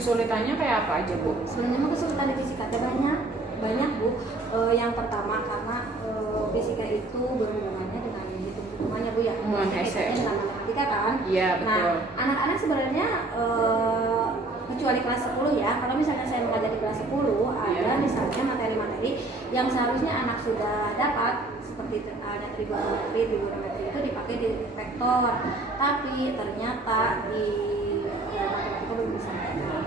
Kesulitannya kayak apa aja, Bu? Sebenarnya mah kesulitan di fisika ada banyak Bu. Yang pertama karena fisika itu berhubungannya dengan hitung-hitungannya Bu ya. Hese. Dengan matematika kan. Iya, betul. Nah, anak-anak sebenarnya kecuali kelas 10 ya. Kalau misalnya saya mengajar di kelas 10 ada misalnya materi-materi yang seharusnya anak sudah dapat seperti ada trigonometri itu dipakai di vektor. Tapi ternyata di matematika belum bisa.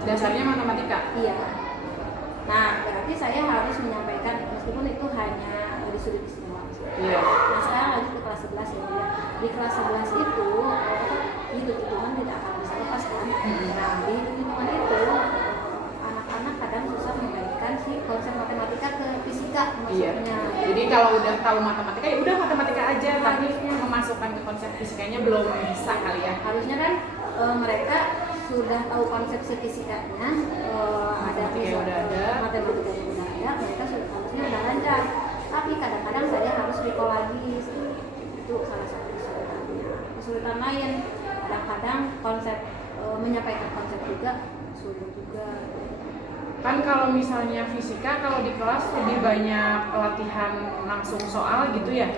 Dasarnya matematika? Iya. Nah, berarti saya harus menyampaikan meskipun itu hanya di sudut istimewa. Iya. Nah, sekarang lanjut ke kelas 11 ya. Di kelas 11 itu hitung-hitungan tidak akan bisa lepas kan. Nah, di hitung-hitungan itu anak-anak kadang susah mengaitkan si konsep matematika ke fisika maksudnya. Iya. Jadi kalau udah tahu matematika ya udah matematika aja, tapi memasukkan ke konsep fisikanya belum bisa kali ya. Harusnya kan mereka sudah tahu konsepsi fisikanya, ada matematika udah ada, mereka harusnya udah lancar. Tapi kadang-kadang saya harus recall lagi, itu salah satu kesulitannya. Kesulitan lain, kadang-kadang konsep menyampaikan konsep juga sulit juga. Kan kalau misalnya fisika kalau di kelas lebih banyak latihan langsung soal gitu ya.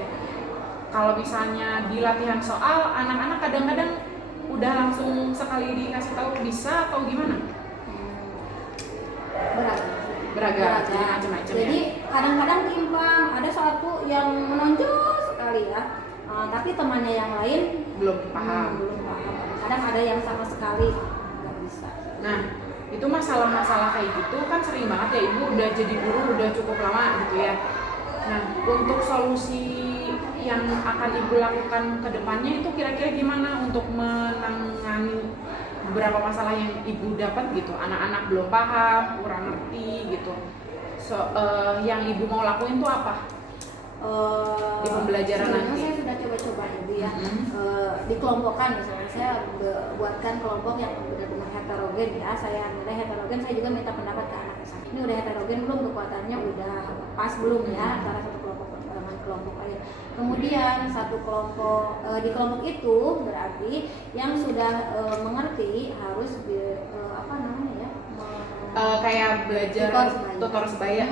Kalau misalnya di latihan soal anak-anak kadang-kadang udah langsung sekali dikasih tahu bisa atau gimana? Beragam. Jadi macam-macam. Jadi kadang-kadang timpang, ada satu yang menonjol sekali ya, tapi temannya yang lain belum paham. Kadang ada yang sama sekali nggak bisa. Nah, itu masalah-masalah kayak gitu kan sering banget ya. Ibu udah jadi guru udah cukup lama gitu ya. Nah, untuk solusi yang akan Ibu lakukan ke depannya itu kira-kira gimana untuk menangani beberapa masalah yang Ibu dapat gitu? Anak-anak belum paham, kurang ngerti gitu. Yang Ibu mau lakuin itu apa? Di pembelajaran nanti? Saya sudah coba-coba Ibu ya. Dikelompokkan misalnya saya buatkan kelompok yang benar-benar heterogen ya. Saya nilai heterogen, saya juga minta pendapat ke anak saya. Ini udah heterogen belum, kekuatannya udah pas belum ya antara satu kelompok dengan kelompok lain. Kemudian satu kelompok di kelompok itu berarti yang sudah mengerti harus kayak belajar tutor sebaya.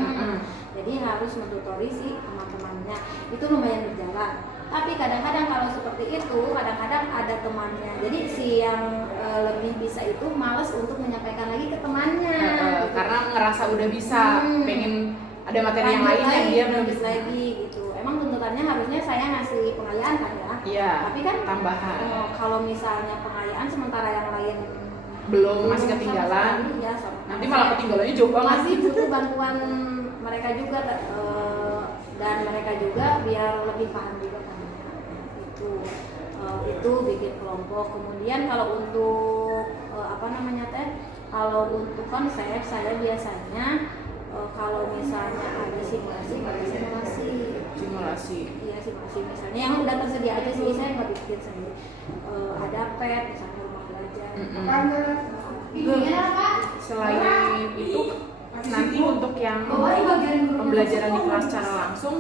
Jadi harus mentutori si teman-temannya. Itu lumayan berjalan. Tapi kadang-kadang kalau seperti itu, kadang-kadang ada temannya. Jadi si yang lebih bisa itu malas untuk menyampaikan lagi ke temannya. Gitu. Karena ngerasa udah bisa, pengen ada materi yang lain yang dia belum bisa lagi gitu. Emang tuntutannya harusnya saya ngasih pengayaan kan ya? Iya. Tapi kan tambahan. Kalau misalnya pengayaan sementara yang lain belum masih ketinggalan, ya, nanti malah ketinggalannya jauh banget. Masih butuh bantuan mereka juga dan mereka juga biar lebih paham juga kan. Itu bikin kelompok. Kemudian kalau untuk kalau untuk konsep saya biasanya kalau misalnya ada simulasi. Iya, simulasi misalnya yang udah tersedia aja sih, saya nggak bikin sendiri. Ada PET misalnya rumah belajar. Selain itu nanti untuk yang pembelajaran di kelas secara langsung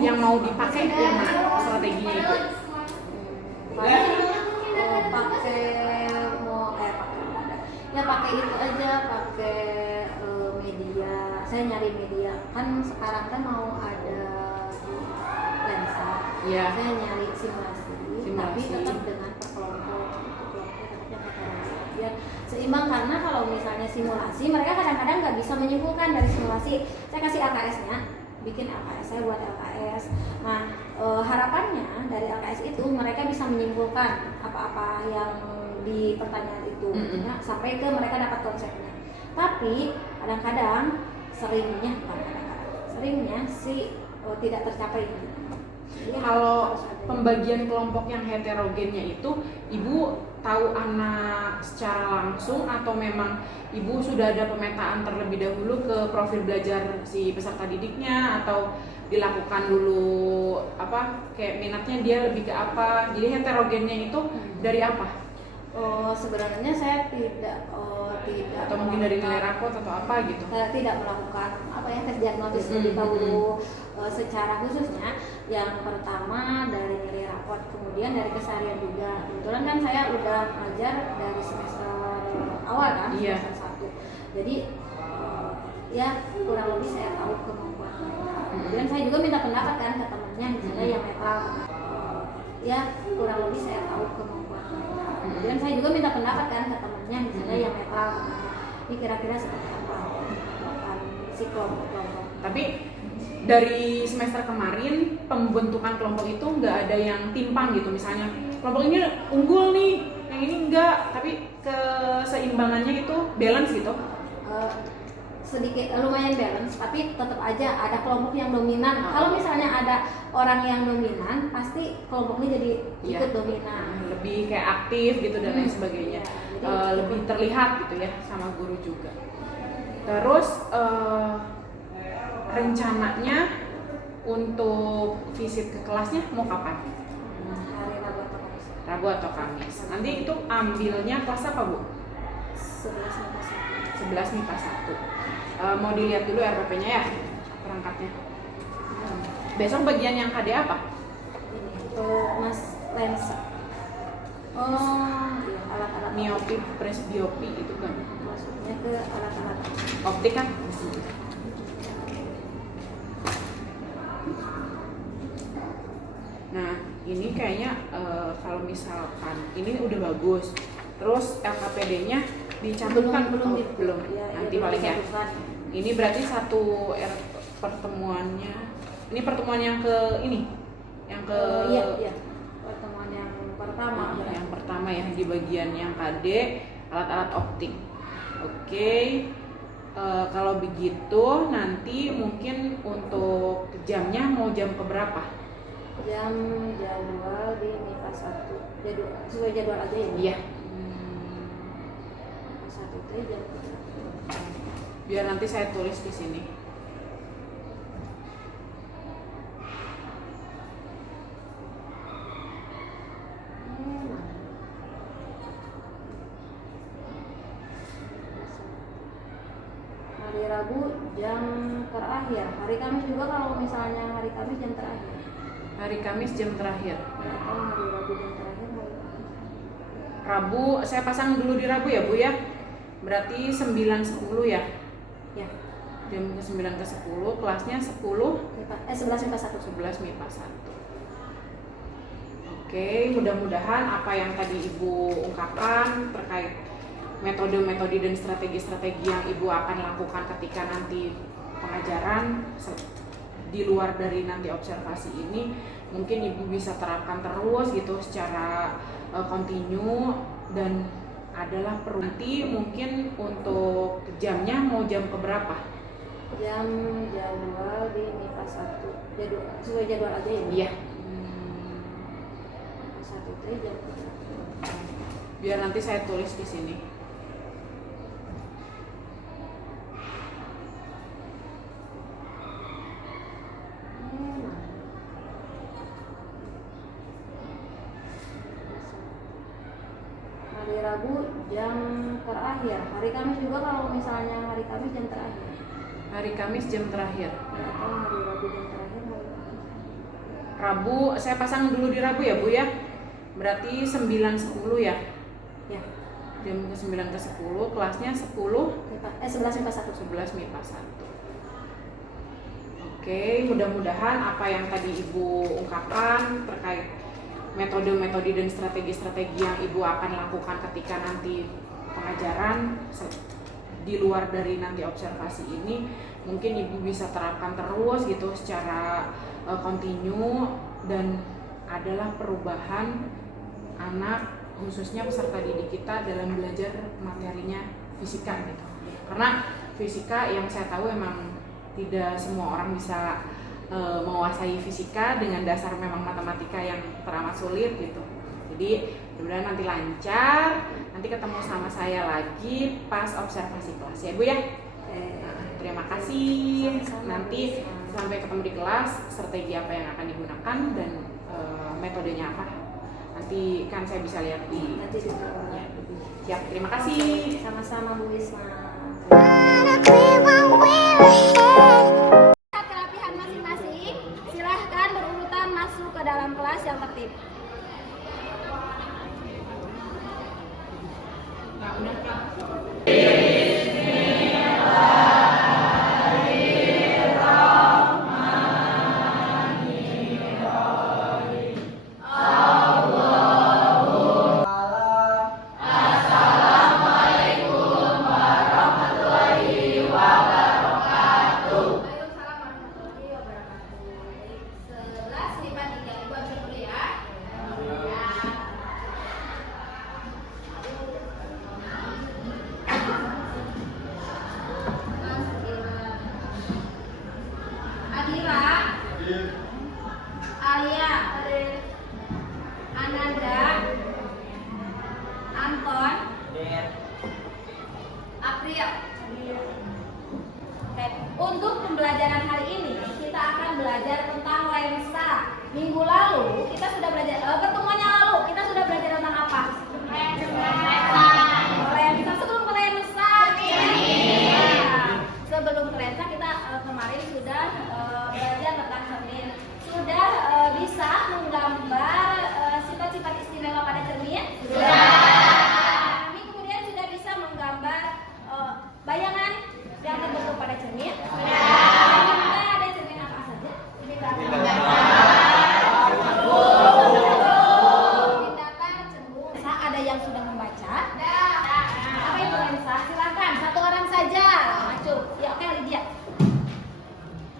yang mau dipakai yang mana strateginya itu? Pakai itu aja, pakai media. Saya nyari media. Kan sekarang kan mau ada lensa. Yeah. Saya nyari simulasi, tapi tetap dengan kelompok biar seimbang, karena kalau misalnya simulasi mereka kadang-kadang nggak bisa menyimpulkan dari simulasi. Saya kasih LKS-nya, bikin LKS, saya buat LKS. Nah, harapannya dari LKS itu mereka bisa menyimpulkan apa-apa yang di pertanyaan itu, ya, sampai ke mereka dapat konsepnya. Tapi kadang-kadang seringnya tidak tercapai. Jadi kalau pembagian kelompok yang heterogennya itu, Ibu tahu anak secara langsung atau memang Ibu sudah ada pemetaan terlebih dahulu ke profil belajar si peserta didiknya, atau dilakukan dulu kayak minatnya dia lebih ke apa? Jadi heterogennya itu dari apa? Sebenarnya saya tidak atau mungkin dari nilai rapot atau apa gitu. Saya tidak melakukan tes diagnosis lebih dahulu secara khususnya. Yang pertama dari nilai rapot, kemudian dari keseharian juga. Kebetulan kan saya udah ngajar dari semester awal kan, semester 1. Jadi ya kurang lebih saya tahu kemampuan mereka. Kemudian saya juga minta pendapat kan ke temannya misalnya yang metal. Ya kurang lebih saya tahu kemampuan mereka. Kemudian saya juga minta pendapat kan ke temannya misalnya yang metal. Ini kira-kira seperti apa si kelompok-kelompok. Tapi dari semester kemarin pembentukan kelompok itu nggak ada yang timpang gitu, misalnya kelompok ini unggul nih, yang ini enggak, tapi keseimbangannya itu balance gitu. Sedikit lumayan balance, tapi tetap aja ada kelompok yang dominan. Kalau misalnya ada orang yang dominan, pasti kelompok ini jadi ikut dominan. Lebih kayak aktif gitu dan lain sebagainya. Jadi, lebih terlihat gitu ya sama guru juga. Terus rencananya untuk visit ke kelasnya mau kapan? Hari Rabu atau Kamis. Rabu atau Kamis. Nanti itu ambilnya kelas apa, Bu? 11 MIPA 1. Mau dilihat dulu RPP-nya ya, perangkatnya. Besok bagian yang KD apa? Mas lensa. Oh, iya, alat-alat Miopi, presbiopi itu kan. maksudnya ke alat-alat. Optik kan? Nah, ini kayaknya kalau misalkan ini udah bagus. Terus LKPD-nya dicantumkan belum Ya, nanti paling ya. Ini berarti satu pertemuannya. Ini pertemuan yang ke ini. Yang ke iya. Pertemuan yang pertama. Yang pertama ya di bagian yang KD alat-alat optik. Oke. Kalau begitu nanti mungkin untuk jamnya mau jam keberapa? Jadwal di MIPA 1. Sesuai jadwal aja ya. Iya. MIPA 1 itu jam berapa? Biar nanti saya tulis di sini. Hari Rabu jam terakhir. Hari Kamis juga kalau misalnya hari Kamis jam terakhir. Hari Kamis jam terakhir. Atau hari Rabu jam terakhir. Rabu saya pasang dulu di Rabu ya, Bu ya. Berarti 9.10 ya. Ya. Jam ke 9 ke 10, kelasnya 10 11 MIPA 1. 11 MIPA 1. Oke, mudah-mudahan apa yang tadi Ibu ungkapkan terkait metode-metode dan strategi-strategi yang Ibu akan lakukan ketika nanti pengajaran di luar dari nanti observasi ini mungkin Ibu bisa terapkan terus gitu secara kontinu dan adalah nanti mungkin untuk jamnya mau jam keberapa? Jadwal di MIPA 1. Sesuai jadwal aja ya. Iya. MIPA 1 itu jam berapa? Biar nanti saya tulis di sini. Hari Rabu jam terakhir. Hari Kamis juga kalau misalnya hari Kamis jam terakhir. Hari Kamis jam terakhir. Atau hari Rabu jam terakhir. Rabu saya pasang dulu di Rabu ya, Bu ya. Berarti 9.10 ya. Ya. Jam ke 9 ke 10, kelasnya 11 MIPA 1. 11 MIPA 1. Oke, mudah-mudahan apa yang tadi Ibu ungkapkan terkait metode-metode dan strategi-strategi yang Ibu akan lakukan ketika nanti pengajaran di luar dari nanti observasi ini mungkin Ibu bisa terapkan terus gitu secara kontinu dan adalah perubahan anak khususnya peserta didik kita dalam belajar materinya fisika gitu. Karena fisika yang saya tahu emang tidak semua orang bisa menguasai fisika dengan dasar memang matematika yang teramat sulit gitu. Jadi mudah-mudahan nanti lancar, nanti ketemu sama saya lagi pas observasi kelas ya Bu ya. Terima kasih. Nanti sampai ketemu di kelas, strategi apa yang akan digunakan dan metodenya apa. Nanti kan saya bisa lihat di Nanti di bawahnya. Siap, terima kasih. Sama-sama Bu Wisma. Kerapihan masing-masing, silahkan berurutan masuk ke dalam kelas yang tertib. Nah, udah, Kak. April. Oke, untuk pembelajaran hari ini kita akan belajar tentang lensa. Minggu lalu kita sudah belajar, pertemuan yang lalu kita sudah belajar tentang apa? Lensa. Sebelum ke lensa, sebelum ke lensa kita kemarin sudah belajar tentang cermin. Sudah bisa menggambar sifat-sifat istimewa pada cermin? Sudah. Kami kemudian sudah bisa menggambar bayangan yang terbentuk pada cermin? Sudah. Ada cermin apa saja? Ini ada yang sudah membaca? Apa itu lensa? Silakan, satu orang saja. Maju. Ya, oke, Lydia.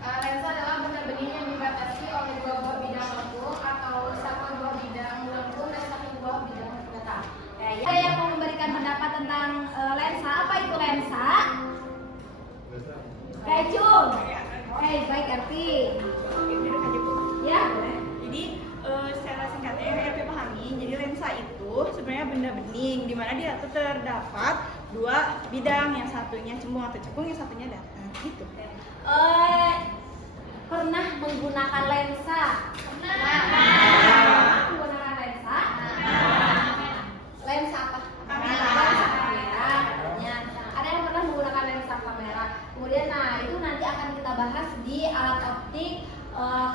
Lensa adalah benda bening yang dibatasi oleh dua buah bidang lengkung atau satu buah bidang lengkung dan satu buah bidang datar. Ada yang mau memberikan pendapat tentang lensa? Apa itu lensa? Kecung. Oke, baik, Erti. Ya, boleh. Jadi secara singkatnya yang RP pahami, jadi lensa itu sebenarnya benda bening di mana dia terdapat dua bidang, yang satunya cembung atau cekung, yang satunya datar. Gitu. Pernah menggunakan lensa? Pernah menggunakan lensa? Lensa apa? Kamera. Lensa kamera. Ya. Ada yang pernah menggunakan lensa kamera. Kemudian, nah itu nanti akan kita bahas di alat optik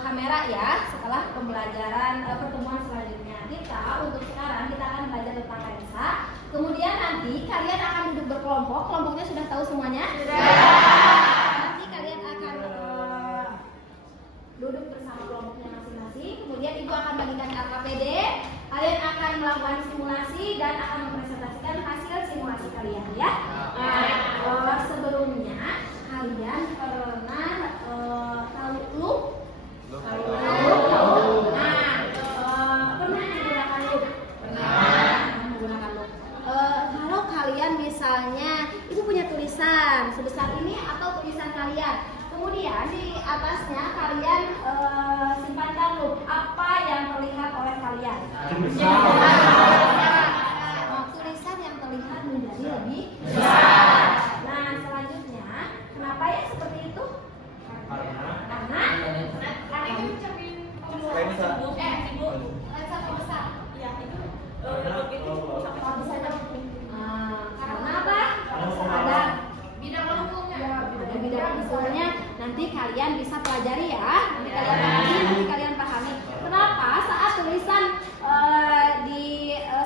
kamera ya, setelah pembelajaran pertemuan selanjutnya. Untuk sekarang kita akan belajar tentang lensa. Kemudian nanti kalian akan duduk berkelompok. Kelompoknya sudah tahu semuanya? Sudah. Nanti kalian akan duduk bersama kelompoknya masing-masing. Kemudian ibu akan bagikan LKPD. Kalian akan melakukan simulasi dan akan mempresentasikan hasil simulasi kalian ya. Nah, sebelumnya kalian pernah tahu loop? Nah, pernah menggunakan loop? Pernah menggunakan loop. Kalau kalian misalnya, ibu punya tulisan sebesar ini atau tulisan kalian, kemudian di atasnya kalian simpankan loop. Apa yang terlihat oleh kalian? Tulisan yang terlihat menjadi lebih besar. Nah, selanjutnya, kenapa ya seperti itu? Karena itu cermin lensa terbesar. Iya, itu lebih Karena apa? Ada bidang lengkungnya. Ada bidang lengkungnya. Nanti kalian bisa pelajari ya. Nanti kalian pahami. Kenapa saat tulisan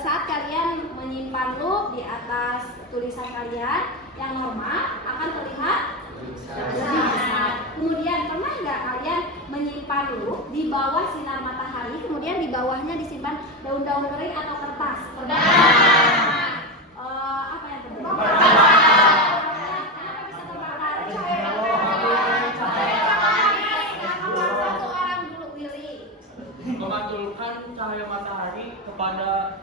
saat kalian menyimpan loop di atas tulisan kalian yang normal akan terlihat lebih besar. Kemudian pernah nggak kalian menyimpan loop di bawah sinar matahari, kemudian di bawahnya disimpan daun-daun kering atau kertas? Pernah? Apa yang terjadi? Kenapa bisa terbakar? Satu orang dulu, Willy. Memantulkan cahaya matahari kepada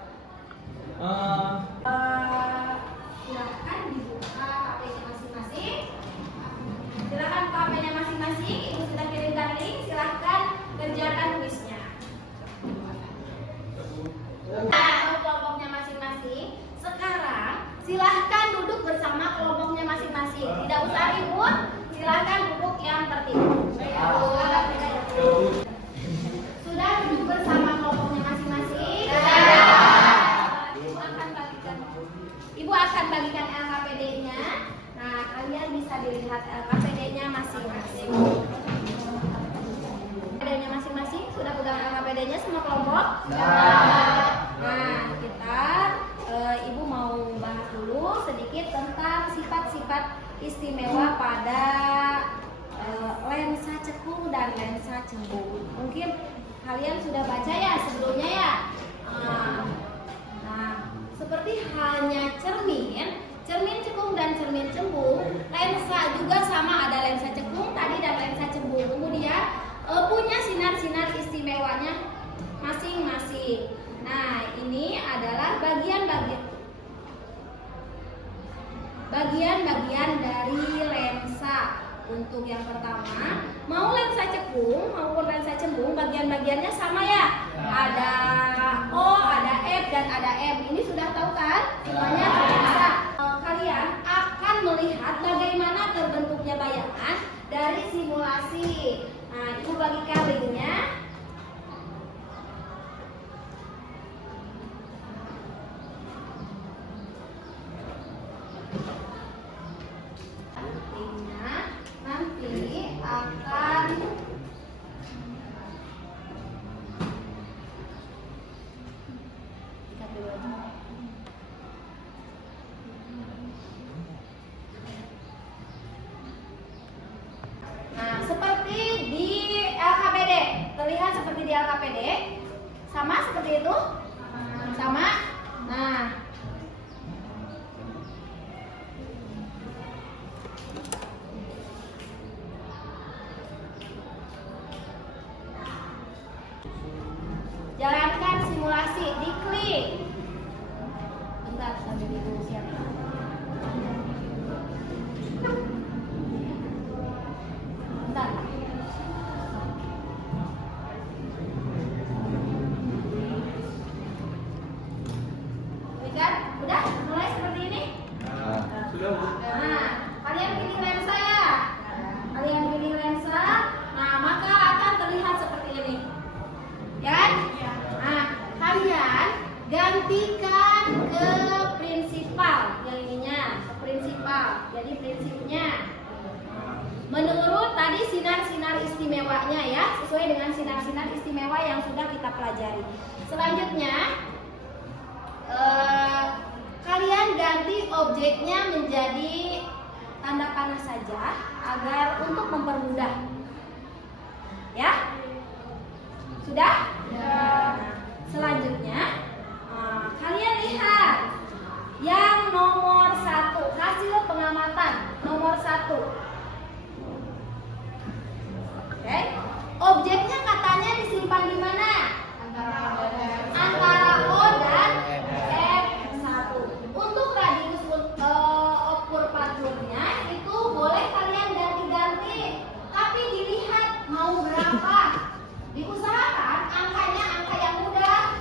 Silakan dibuka HP-nya masing-masing. Silakan buka HP-nya masing-masing. Ibu sudah kirimkan link. Silakan kerjakan kuisnya. Kelompoknya masing-masing. Sekarang silahkan duduk bersama kelompoknya masing-masing. Tidak usah ribut. Silahkan duduk yang tertib. Sudah duduk bersama kelompoknya masing-masing. Ibu akan bagikan LKPD-nya. Nah, kalian bisa dilihat LKPD-nya masing-masing. LKPD-nya masing-masing sudah pegang LKPD-nya semua kelompok? Nah, kita Ibu mau bahas dulu sedikit tentang sifat-sifat istimewa pada lensa cekung dan lensa cembung. Mungkin kalian sudah baca ya sebelumnya ya. Seperti halnya cermin cekung dan cermin cembung, lensa juga sama, ada lensa cekung tadi dan lensa cembung. Kemudian punya sinar-sinar istimewanya masing-masing. Nah, ini adalah bagian-bagian dari lensa. Untuk yang pertama, mau lensa cekung maupun lensa cembung, bagian-bagiannya sama ya. Ada O, ada F, dan ada M. Ini sudah tahu kan? Semuanya seperti di LKPD? Sama seperti itu? Sama? Nah, jalankan simulasi, diklik. Bentar, sambil dulu siap. Bentar. Kan? Udah? Mulai seperti ini? Sudah, Bu. Nah, kalian pilih lensa ya. Kalian pilih lensa. Nah, maka akan terlihat seperti ini. Ya kan? Nah, kalian gantikan ke prinsipal. Yang ininya, ke prinsipal. Jadi prinsipnya menurut tadi sinar-sinar istimewanya ya, sesuai dengan sinar-sinar istimewa yang sudah kita pelajari. Selanjutnya kalian ganti objeknya menjadi tanda panah saja agar untuk mempermudah. Ya? Sudah? Nah, selanjutnya kalian lihat yang nomor 1, hasil pengamatan nomor 1. Oke. Objeknya katanya disimpan di mana? Antara O dan F1. Untuk radius okurpaturnya itu boleh kalian ganti-ganti, tapi dilihat mau berapa. Diusahakan angkanya angka yang mudah.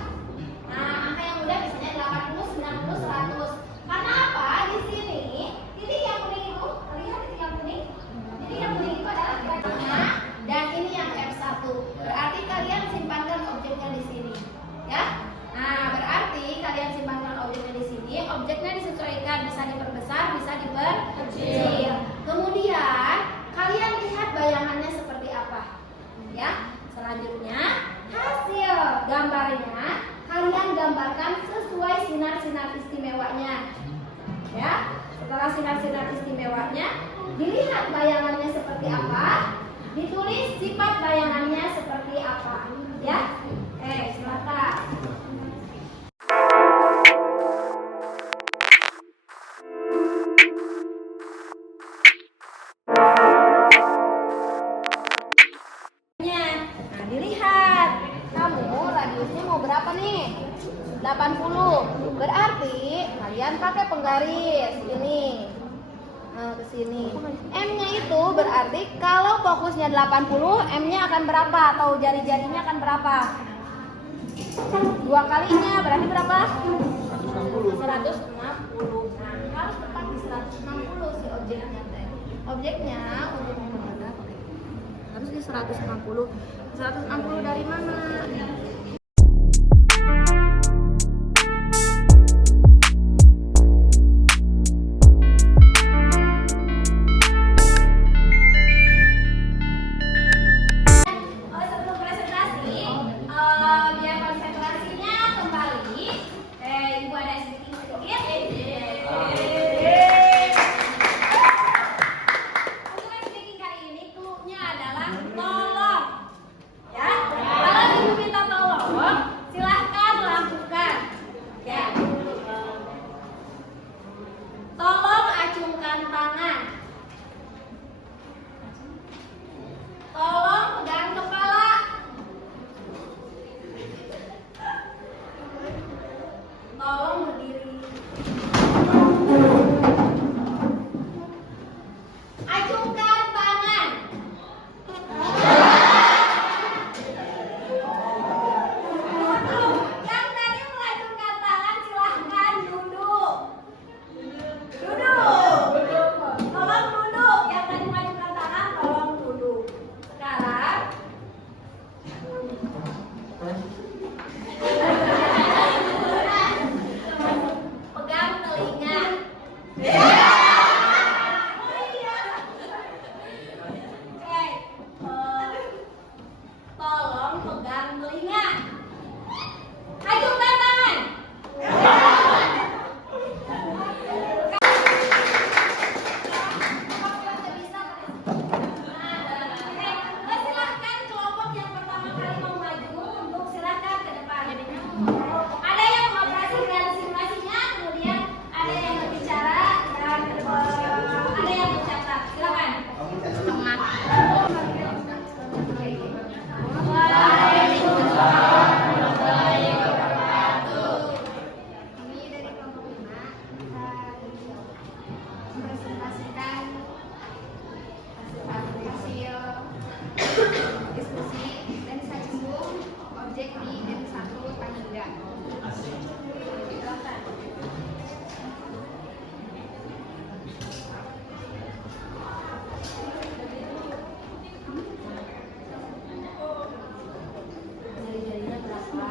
Nah, angka yang mudah misalnya 80, 90, 100. Karena apa? Di sini titik yang kuning itu, terlihat titik yang kuning. Titik yang kuning itu adalah kira-kira dan ini yang F1. Berarti kalian simpankan objeknya di sini. Ya? Nah, berarti kalian simpankan objeknya di sini. Objeknya disesuaikan, bisa diperbesar, bisa diperkecil. Kemudian kalian lihat bayangannya seperti apa. Ya? Selanjutnya hasil gambarnya kalian gambarkan sesuai sinar-sinar istimewanya. Ya? Setelah sinar-sinar istimewanya, dilihat bayangannya seperti apa, ditulis sifat bayangannya seperti apa. Ya? Silakan. Nah, dilihat. Kamu radiusnya mau berapa nih? 80. Berarti kalian pakai penggaris ini. Nah, ke sini. M-nya itu berarti kalau fokusnya 80, M-nya akan berapa? Atau jari-jarinya akan berapa? 2 kalinya berarti berapa? 160. Nah, harus tepat di 160 si objeknya teh. Objeknya untuk mempermudah harus di 160. 160 dari mana? Sebelum presentasi, biar konsentrasinya kembali. Ibu ada sedikit. Untuk speaking kali ini clue-nya adalah tolong. Ya, kalau ibu minta tolong, silahkan lakukan. Ya, tolong acungkan tangan. Tolong pegang kepala. Tolong berdiri. Acungkan tangan. Yang tadi mengacungkan tangan silahkan duduk. Duduk. dan hasil diskusi lensa cembung objek di N1 Tanjidang. Silakan. Jari-jarinya berapa?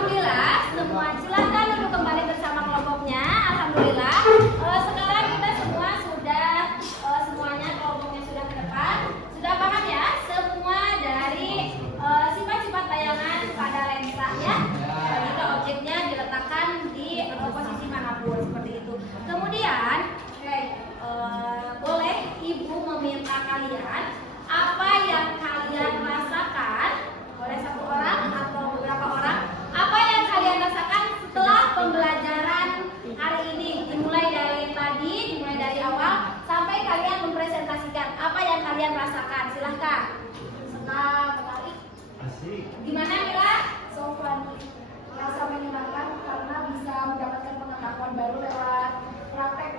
Alhamdulillah, semua silakan duduk kembali bersama kelompoknya. Alhamdulillah, sekarang kita semua sudah semuanya kelompoknya sudah ke depan. Sudah paham ya semua dari sifat-sifat bayangan pada lensa ya. Jika objeknya diletakkan di posisi manapun seperti itu. Kemudian, boleh ibu meminta kalian apa yang kalian rasakan. Boleh satu orang atau beberapa orang. Apa yang kalian rasakan setelah pembelajaran hari ini? Dimulai dari tadi, dimulai dari awal sampai kalian mempresentasikan apa yang kalian rasakan. Silahkan. Senang, menarik. Asik. Gimana Mila? Sofwan, rasa menyenangkan karena bisa mendapatkan pengetahuan baru lewat praktek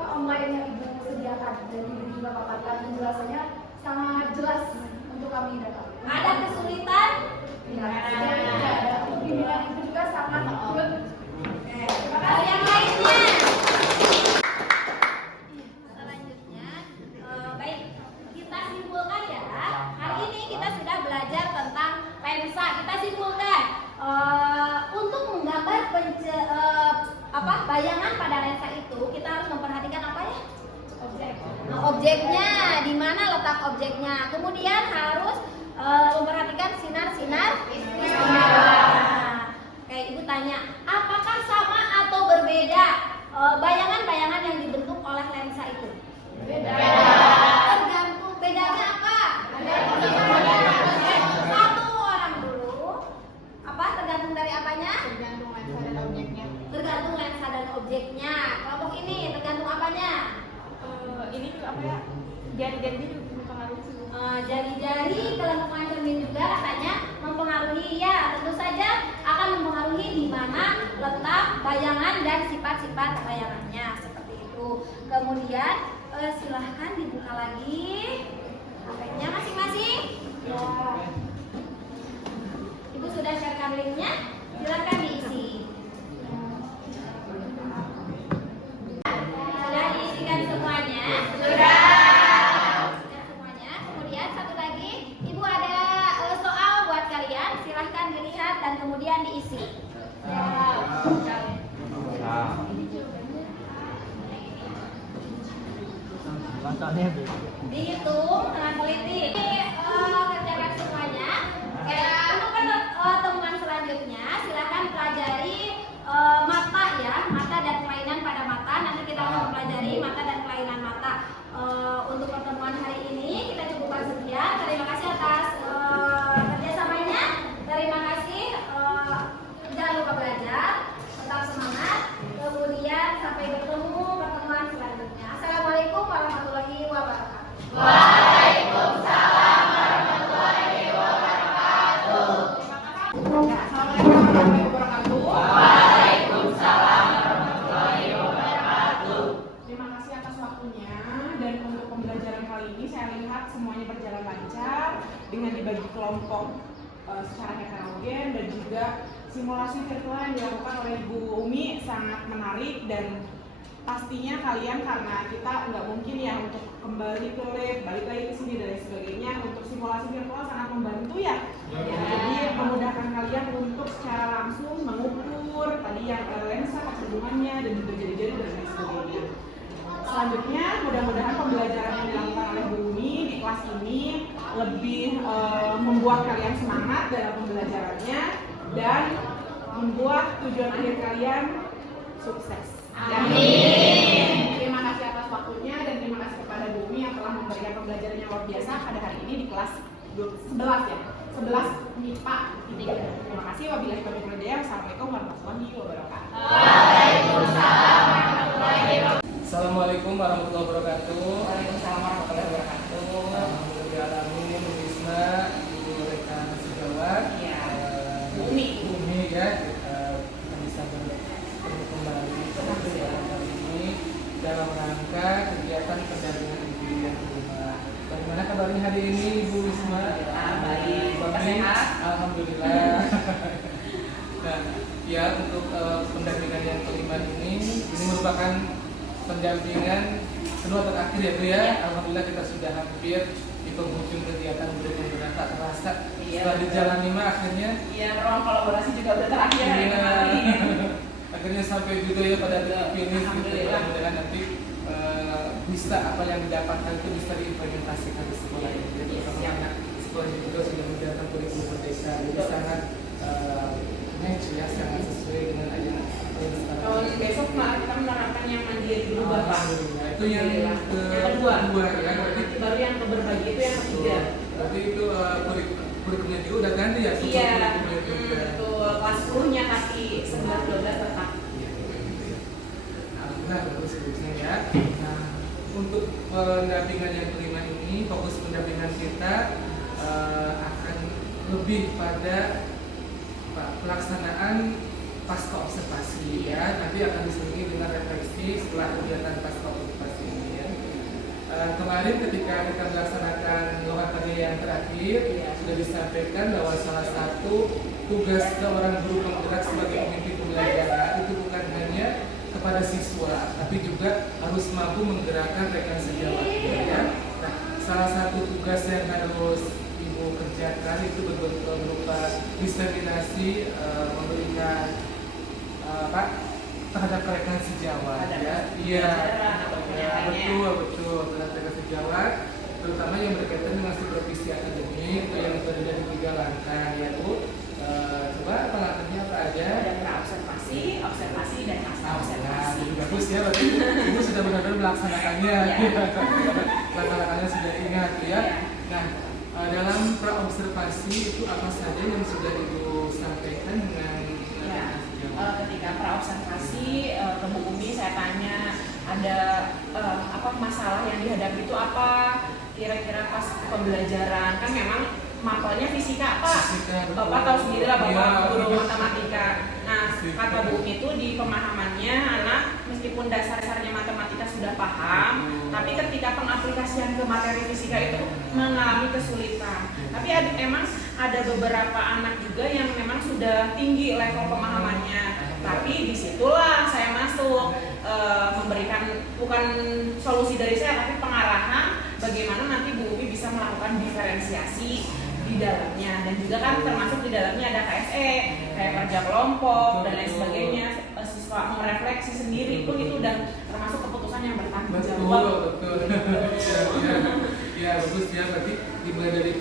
online yang ibu sediakan dan ibu juga paparkan. Penjelasannya sangat jelas untuk kami dapat. Ada kesulitan? Tidak ada. Bimbingan itu juga sangat good. Terima kasih. Yang lainnya. Selanjutnya, baik kita simpulkan ya. Hari ini kita sudah belajar tentang lensa. Kita simpulkan untuk menggambar bayangan pada lensa itu kita harus memperhatikan apa ya? Objeknya, di mana letak objeknya. Kemudian harus memperhatikan sinar-sinar istimewa. Kayak ibu tanya, apakah sama atau berbeda bayangan-bayangan yang dibentuk oleh lensa itu? Beda. Tergantung bedanya apa? Satu orang dulu. Apa? Tergantung dari apanya? Tergantung lensa dan objeknya. Tergantung lensa dan objeknya. Kelompok ini tergantung apanya? Ini juga apa ya? Jari-jari juga mempengaruhi sih. Jari-jari kelengkungan cermin juga katanya mempengaruhi. Ya, tentu saja akan mempengaruhi di mana letak bayangan dan sifat-sifat bayangannya seperti itu. Kemudian silahkan dibuka lagi HP-nya masing-masing. Ya. Ibu sudah sharekan linknya, silahkan diisi. Sudah diisikan semuanya? Sudah. Semuanya. Kemudian satu lagi, ibu ada soal buat kalian. Silahkan dilihat dan kemudian diisi. Dihitung dengan teliti. Kerjakan semuanya. Untuk pertemuan selanjutnya, silahkan pelajari mata ya, mata dan kelainan pada mata. Nanti kita akan mempelajari mata dan kelainan mata. Untuk pertemuan hari ini kita cukupkan sekian. Terima kasih atas kerjasamanya. Terima kasih. Jangan lupa belajar, tetap semangat. Kemudian sampai bertemu pertemuan selanjutnya. Assalamualaikum warahmatullahi wabarakatuh. Waalaikumsalam warahmatullahi wabarakatuh. Assalamualaikum warahmatullahi wabarakatuh. Waalaikumsalam warahmatullahi wabarakatuh. Terima kasih atas waktunya dan untuk pembelajaran kali ini saya lihat semuanya berjalan lancar dengan dibagi kelompok secara heterogen dan juga simulasi virtual yang dilakukan oleh Ibu Umi sangat menarik dan pastinya kalian karena kita nggak mungkin ya untuk kembali ke lab, balik lagi ke sini dan sebagainya, untuk simulasi virtual sangat membantu ya. Jadi memudahkan kalian untuk secara langsung mengukur tadi yang lensa kecenderungannya dan juga jari-jari dan lain sebagainya. Selanjutnya mudah-mudahan pembelajaran yang dilakukan oleh Bu Umi di kelas ini lebih membuat kalian semangat dalam pembelajarannya dan membuat tujuan akhir kalian sukses. Amin. Terima kasih atas waktunya dan terima kasih kepada Bu Umi yang telah memberikan pembelajaran yang luar biasa pada hari ini di kelas 11 ya. 11 MIPA 3. Terima kasih. Wabillahi taufiq wal hidayah. Wassalamualaikum warahmatullahi wabarakatuh. Assalamualaikum warahmatullahi wabarakatuh. Waalaikumsalam warahmatullahi wabarakatuh. Alhamdulillah, Wisma, Ibu rekan sejawat, Ya, Umi. Umi ya, kita bisa bertemu kembali pada kesempatan kali ini dalam rangka kegiatan pendampingan ibu yang di rumah. Bagaimana kabarnya hari ini, Ibu Wisma? Baik. Bapak sehat? Alhamdulillah. Nah, ya untuk pendampingan yang kelima ini merupakan pendampingan kedua terakhir ya Bu ya. Alhamdulillah kita sudah hampir di penghujung kegiatan benar-benar tak terasa. Iya, Setelah betul. dijalani mah akhirnya Iya, ruang kolaborasi juga udah terakhir hari iya, kemarin. akhirnya sampai juga ya pada titik finish gitu. Alhamdulillah. Mudah-mudahan nanti bisa apa yang didapatkan itu bisa diimplementasikan di sekolah ini. Jadi Iya, siap. anak sekolah ini juga sudah menjalankan kurikulum merdeka. Jadi Betul. sangat match ya, sangat sesuai dengan ajaran yang sekarang. Tahun besok kita menerapkan yang mandiri dulu Bapak. Alhamdulillah. Itu yang Alhamdulillah. kedua ya. Nah, Berarti nanti baru yang berbagi itu yang ketiga. berarti itu kurikulumnya juga udah ganti ya? Super Iya, kurikulumnya juga. betul. Kelas 10-nya tapi 11-12 tetap. Nah, bagus bagusnya ya. Nah, untuk pendampingan yang kelima ini, fokus pendampingan kita akan lebih pada pelaksanaan pasca observasi ya. Nanti akan diselingi dengan refleksi setelah kegiatan pasca observasi ini ya. Kemarin ketika kita melaksanakan loka kerja yang terakhir, sudah disampaikan bahwa salah satu tugas seorang guru penggerak sebagai pemimpin pembelajaran itu bukan hanya kepada siswa, tapi juga harus mampu menggerakkan rekan sejawat ya. Nah, salah satu tugas yang harus Ibu kerjakan itu berupa diseminasi, memberikan apa terhadap rekan sejawat ya. Iya, betul terhadap rekan sejawat, terutama yang berkaitan dengan supervisi akademik yang terdiri dari 3 langkah ya Bu. Coba apa langkahnya apa aja? Ada pra-observasi, observasi, dan pasca observasi. Bagus ya, berarti Ibu sudah benar-benar melaksanakannya. Iya. Langkah-langkahnya sudah ingat ya. Iya. Nah, dalam pra-observasi itu apa saja yang sudah Ibu sampaikan dengan Ya, ketika pra-observasi ke Bu Umi saya tanya ada apa masalah yang dihadapi itu apa kira-kira pas pembelajaran, kan memang mapelnya fisika Pak. Fisika, betul. Bapak tahu sendiri lah Bapak Iya. guru matematika. Nah, Fisika. kata Bu Umi itu di pemahamannya anak meskipun dasar-dasarnya matematika sudah paham, tapi ketika pengaplikasian ke materi fisika itu mengalami kesulitan. Tapi emang ada beberapa anak juga yang memang sudah tinggi level pemahamannya. Tapi disitulah saya masuk memberikan bukan solusi dari saya, tapi pengarahan bagaimana nanti Bu Umi bisa melakukan diferensiasi di dalamnya, dan juga kan termasuk di dalamnya ada KSE kayak kerja kelompok dan lain sebagainya, siswa merefleksi sendiri pun itu udah termasuk keputusan yang bertanggung jawab. Betul. Ya, bagus ya. Berarti dimulai dari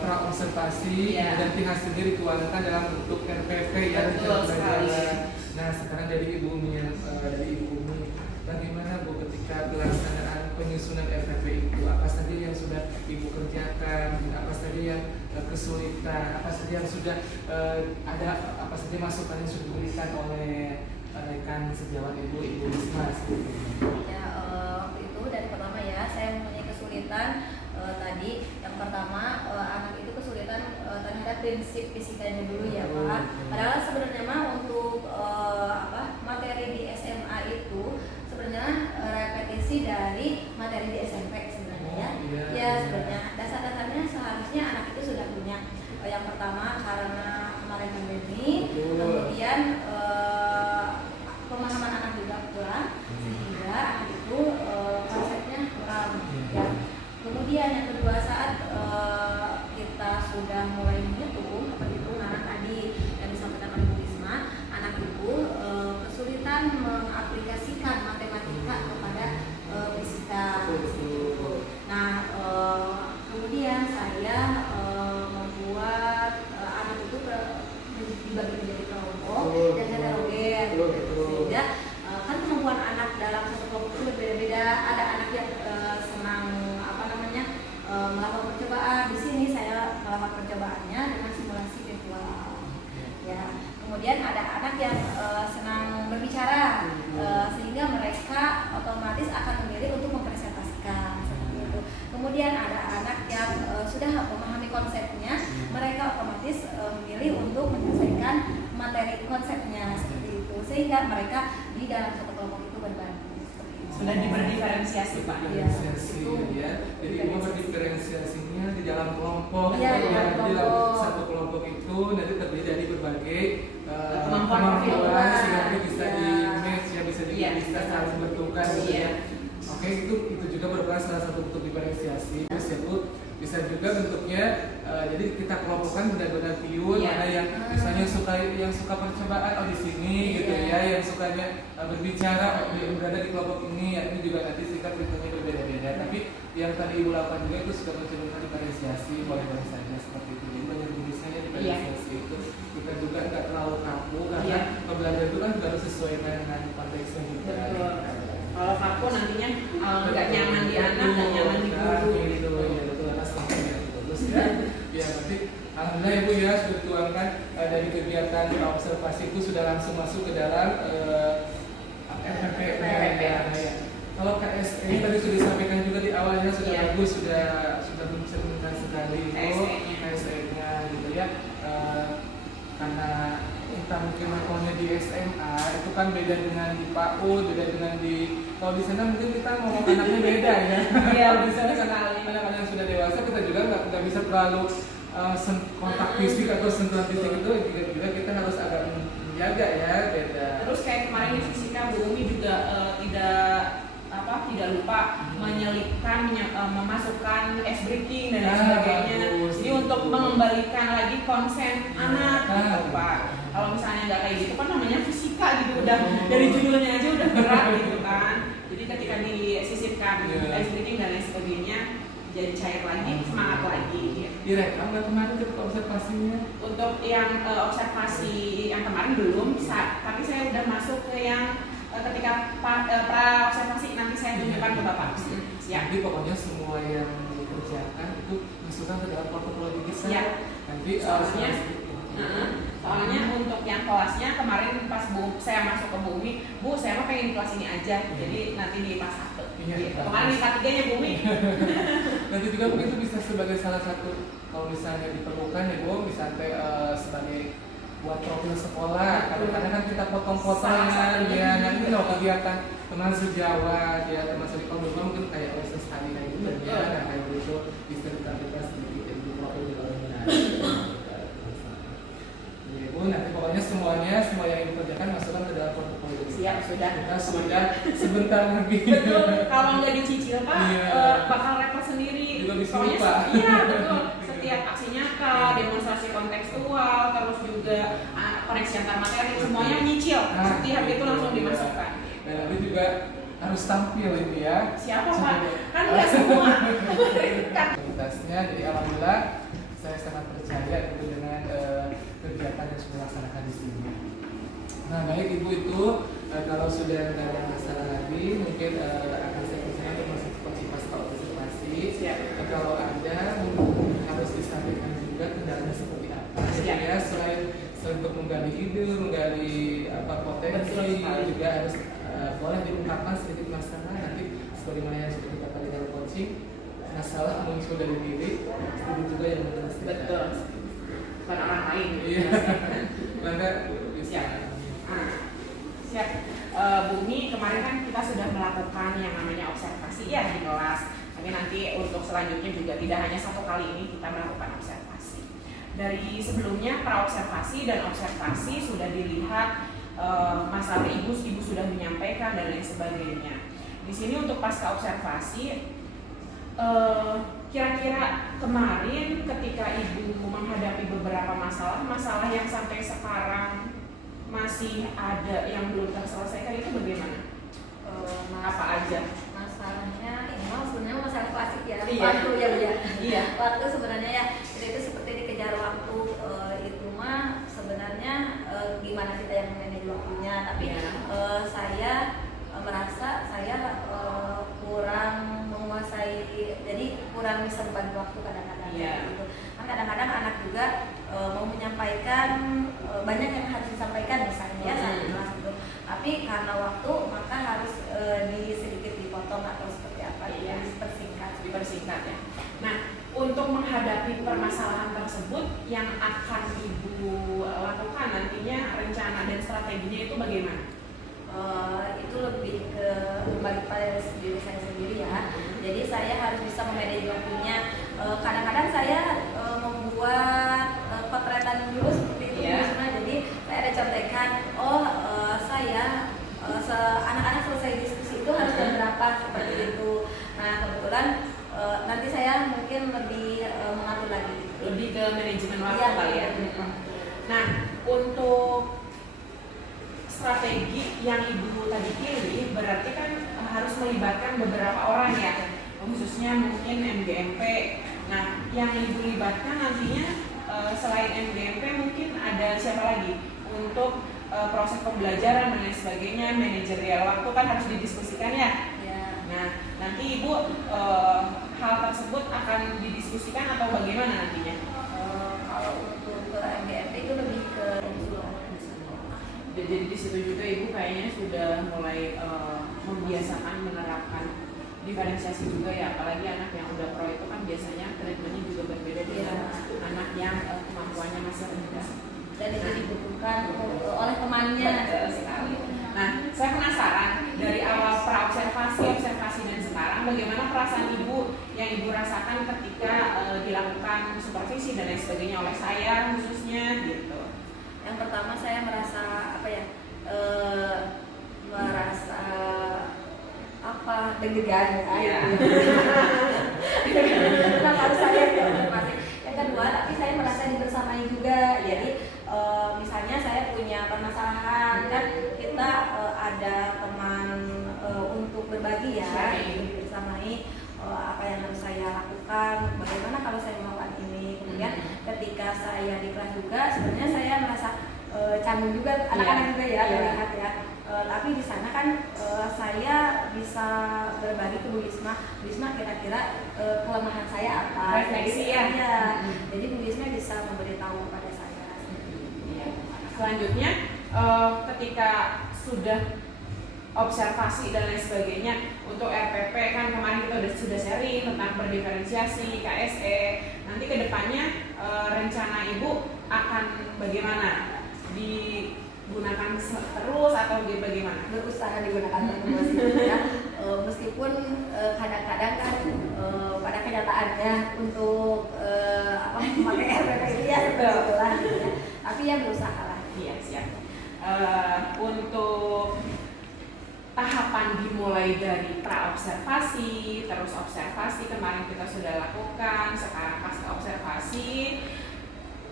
pra-observasi, Ya. nanti hasilnya dituangkan dalam bentuk RPP ya. Betul rencana sekali. pembelajaran. Nah, sekarang dari Ibu Umi, bagaimana Bu ketika pelaksanaan penyusunan RPP itu? Apa saja yang sudah Ibu kerjakan? Apa saja yang kesulitan? Apa saja yang sudah ada? Apa saja masukan yang sudah diberikan oleh rekan sejawat Ibu Wisma? Ya, waktu itu dari pertama ya saya mempunyai kesulitan tadi. Yang pertama anak itu kesulitan terhadap prinsip fisikanya dulu ya Pak. Padahal sebenarnya mah untuk materi di SMA itu sebenarnya repetisi dari materi di SMP sebenarnya ya. Iya. Ya sebenarnya dasar-dasarnya seharusnya anak itu sudah punya. Yang pertama karena kemarin pandemi, Betul. kemudian pemahaman anak juga kurang sehingga anak itu konsepnya kurang ya. Kemudian yang kedua saat kita sudah mulai menghitung perhitungan tadi yang disampaikan oleh Bu Risma, anak itu kesulitan mengaplikasikan matematika kepada fisika. Nah kemudian saya membuat anak itu dibagi menjadi kelompok dan heterogen, sehingga kan kemampuan anak dalam satu kelompok itu berbeda-beda. Ada anak yang senang melakukan percobaan. Di sini saya melakukan percobaannya dengan simulasi virtual. Ya. Kemudian ada anak yang senang berbicara. otomatis akan memilih untuk mempresentasikan seperti itu. Kemudian ada anak yang sudah memahami konsepnya, mereka otomatis memilih untuk menyelesaikan materi konsepnya seperti itu, sehingga mereka di dalam satu kelompok itu berbagi. Sudah diferensiasi Pak. Diferensiasi ya. Jadi ibu berdiferensiasinya di dalam kelompok. Iya, di dalam Di dalam kelompok. satu kelompok itu nanti terdiri dari berbagai kemampuan kemampuan sehingga nanti bisa Iya. di match ya, bisa bisa saling bentukan gitu Iya. ya. Oke, itu juga merupakan salah satu bentuk diferensiasi. Terus ya Bu, bisa juga bentuknya jadi kita kelompokkan benar-benar pure, Iya. mana yang misalnya yang suka percobaan di sini gitu Iya. ya, yang sukanya berbicara berada di kelompok ini ya, ini juga nanti sikap ritmenya berbeda-beda. Tapi yang tadi Ibu lakukan juga itu sudah mencerminkan diferensiasi, boleh-boleh saja seperti itu. Jadi banyak jenisnya diferensiasi itu kita juga nggak terlalu kaku karena Iya. pembelajaran itu kan juga harus sesuai dengan konteksnya juga. Betul. Kalau kaku nantinya nggak nyaman di anak, nggak nyaman di guru. Gitu ya, betul atas kontennya bagus ya. Ya berarti alhamdulillah Ibu ya sudah dituangkan dari kegiatan observasi itu sudah langsung masuk ke dalam FPP ya. Kalau KSE tadi sudah disampaikan juga di awalnya sudah Iya. bagus, sudah mencerminkan sekali itu KSE-nya gitu ya. Karena kita mungkin makolnya di SMA itu kan beda dengan di PAUD, beda dengan di kalau di sana mungkin kita ngomong anaknya beda ya. Iya, Di sana kan sekali. anak-anak yang sudah dewasa kita juga nggak bisa terlalu kontak fisik atau sentuhan fisik itu juga kita harus agak menjaga ya, beda. Terus kayak kemarin di fisika Bu Umi juga tidak lupa menyelipkan memasukkan ice breaking dan lain sebagainya. Bagus. Jadi untuk mengembalikan lagi konsen anak gitu Ah. Pak. Kalau misalnya nggak kayak gitu kan namanya fisika gitu, udah dari judulnya aja udah berat gitu kan. Jadi ketika disisipkan Iya. ice breaking dan lain sebagainya jadi cair lagi, semangat lagi gitu. Direkam nggak kemarin kita observasinya? Untuk yang observasi yang kemarin belum, tapi saya udah masuk ke yang ketika pra observasi nanti saya tunjukkan ke Bapak. Siap. Jadi pokoknya semua yang dikerjakan itu masukkan ke dalam portofolio kita. Siap. Nanti Soalnya untuk yang kelasnya kemarin pas saya masuk ke Bumi, Bu saya mau pengen kelas ini aja, jadi nanti di pas 1. Iya, Gitu. bagus. Kemarin di kelas 3-nya Bumi. nanti juga mungkin itu bisa sebagai salah satu kalau misalnya diperlukan ya Bu, misalnya sebagai buat profil sekolah. Kadang-kadang kan kita potong-potong Salah satunya. ya, nanti loh kegiatan teman sejawat ya, teman sekolah dulu mungkin kayak OSIS tadi kayak gitu ya, nah kayak gitu bisa kita sedikit jadi profil juga benar. Ya Bu, nanti pokoknya semua yang dikerjakan masukkan ke dalam portofolio. Siap, sudah. Kita sudah sebentar lagi. Betul. Kalau nggak dicicil Pak, Iya. bakal repot sendiri. Juga bisa Pokoknya lupa. iya betul. Setiap aksi nyata, demonstrasi kontekstual, terus juga koneksi antar materi, semuanya nyicil. Setiap itu langsung dimasukkan. Dan nanti juga harus tampil ini ya. Siapa Pak? Kan nggak semua. Kan. Kualitasnya, jadi alhamdulillah saya sangat percaya gitu dengan kegiatan yang sudah dilaksanakan di sini. Nah baik Ibu itu kalau sudah tidak ada masalah lagi mungkin akan saya persilakan untuk masuk ke pasca observasi. Siap. Kalau ada harus disampaikan juga kendalanya seperti apa. Siap. Ya selain untuk menggali ide, menggali potensi, Betul sekali. juga harus boleh diungkapkan sedikit masalah nanti sebagaimana yang sudah kita kali dalam coaching, masalah muncul dari diri, itu juga yang menyelesaikan. Betul. Bukan orang lain. Iya. Maka bisa. Siap. Siap. Bumi kemarin kan kita sudah melakukan yang namanya observasi ya di kelas. Tapi nanti untuk selanjutnya juga tidak hanya satu kali ini kita melakukan observasi. Dari sebelumnya pra observasi dan observasi sudah dilihat masalah ibu sudah menyampaikan dan lain sebagainya. Di sini untuk pasca observasi kira-kira kemarin ketika ibu menghadapi beberapa masalah yang sampai sekarang masih ada yang belum terselesaikan itu bagaimana? Apa aja? Masalahnya ini sebenarnya masalah klasik ya. Iya. Waktu ya Bu ya. Iya. Waktu sebenarnya ya itu seperti dikejar waktu itu mah sebenarnya gimana kita yang manage waktunya, tapi Iya. saya merasa saya kurang menguasai, jadi kurang bisa berbagi waktu kadang-kadang. Iya. Gitu. Kan kadang-kadang anak juga mau menyampaikan banyak yang harus disampaikan misalnya ya saat kelas gitu. Tapi karena waktu maka harus sedikit dipotong atau seperti apa, Iya. dipersingkat. Dipersingkat ya. Nah, untuk menghadapi permasalahan tersebut yang akan Ibu lakukan nantinya rencana dan strateginya itu bagaimana? Itu lebih ke kembali pada diri saya sendiri ya. Jadi saya harus bisa memanage waktunya. Kadang-kadang saya membuat potretan dulu seperti itu. Iya. Jadi saya ada contekan, saya anak-anak selesai diskusi itu harus jam berapa seperti itu. Nah kebetulan nanti saya mungkin lebih mengatur lagi. Lebih ke manajemen waktu Iya, kali ya. iya. Nah, untuk strategi yang Ibu tadi pilih berarti kan harus melibatkan beberapa orang ya, khususnya mungkin MGMP. Nah, yang Ibu libatkan nantinya selain MGMP mungkin ada siapa lagi untuk proses pembelajaran dan lain sebagainya, manajerial waktu kan harus didiskusikan ya. Ya. Nah, nanti Ibu hal tersebut akan didiskusikan atau bagaimana nantinya? Kalau untuk ke MGMP itu lebih ke Jadi di situ juga Ibu kayaknya sudah mulai membiasakan menerapkan diferensiasi juga ya, apalagi anak yang udah pro itu kan biasanya treatmentnya juga berbeda dengan anak yang kemampuannya masih rendah. dan itu dibutuhkan oleh temannya. Betul sekali. Nah, saya penasaran dari awal praobservasi, observasi dan sekarang bagaimana perasaan Ibu yang Ibu rasakan ketika dilakukan supervisi dan lain sebagainya oleh saya khususnya gitu. Yang pertama saya merasa merasa deg-degan Iya. Kenapa harus saya observasi? Yang kedua, tapi saya merasa dibersamai juga. Jadi misalnya saya punya permasalahan kan kita ada teman untuk berbagi ya, Sharing. dibersamai apa yang harus saya lakukan, bagaimana kalau saya melakukan ini. Kemudian ketika saya di kelas juga sebenarnya saya merasa canggung juga, anak-anak juga ya, melihat ya. Tapi di sana kan saya bisa berbagi ke Bu Risma. Bu Risma kira-kira kelemahan saya apa? Refleksi ya. Iya. Jadi Bu Risma bisa memberitahu kepada saya. Iya. Selanjutnya ketika sudah observasi dan lain sebagainya untuk RPP kan kemarin kita sudah sharing tentang berdiferensiasi, KSE. Nanti kedepannya rencana Ibu akan bagaimana? Digunakan terus atau bagaimana? Berusaha digunakan terus ya. Meskipun kadang-kadang kan pada kenyataannya untuk memakai RPP itu ya seperti itulah gitu ya. Tapi ya berusaha lah. Iya, siap. Untuk tahapan dimulai dari praobservasi, terus observasi kemarin kita sudah lakukan, sekarang pasca observasi.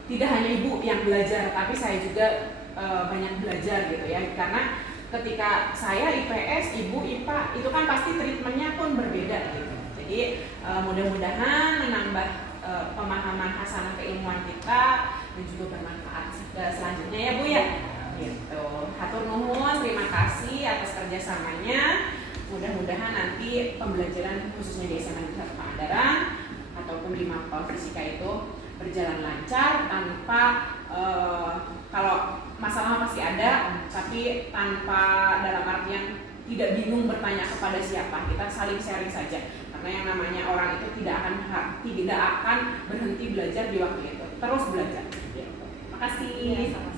Tidak hanya Ibu yang belajar, tapi saya juga banyak belajar gitu ya. Karena ketika saya IPS, Ibu IPA, itu kan pasti treatmentnya pun berbeda gitu. Jadi mudah-mudahan menambah pemahaman hasanah keilmuan kita dan juga bermanfaat selanjutnya ya Bu ya. Gitu. Hatur nuhun, terima kasih atas kerjasamanya. Mudah-mudahan nanti pembelajaran khususnya di SMA Negeri 1 Pangandaran ataupun di Mapel Fisika itu berjalan lancar tanpa kalau masalah pasti ada, tapi tanpa dalam artian tidak bingung bertanya kepada siapa. Kita saling sharing saja, karena yang namanya orang itu tidak akan berhenti belajar di waktu itu, terus belajar. Terima kasih. Iya, sama-sama.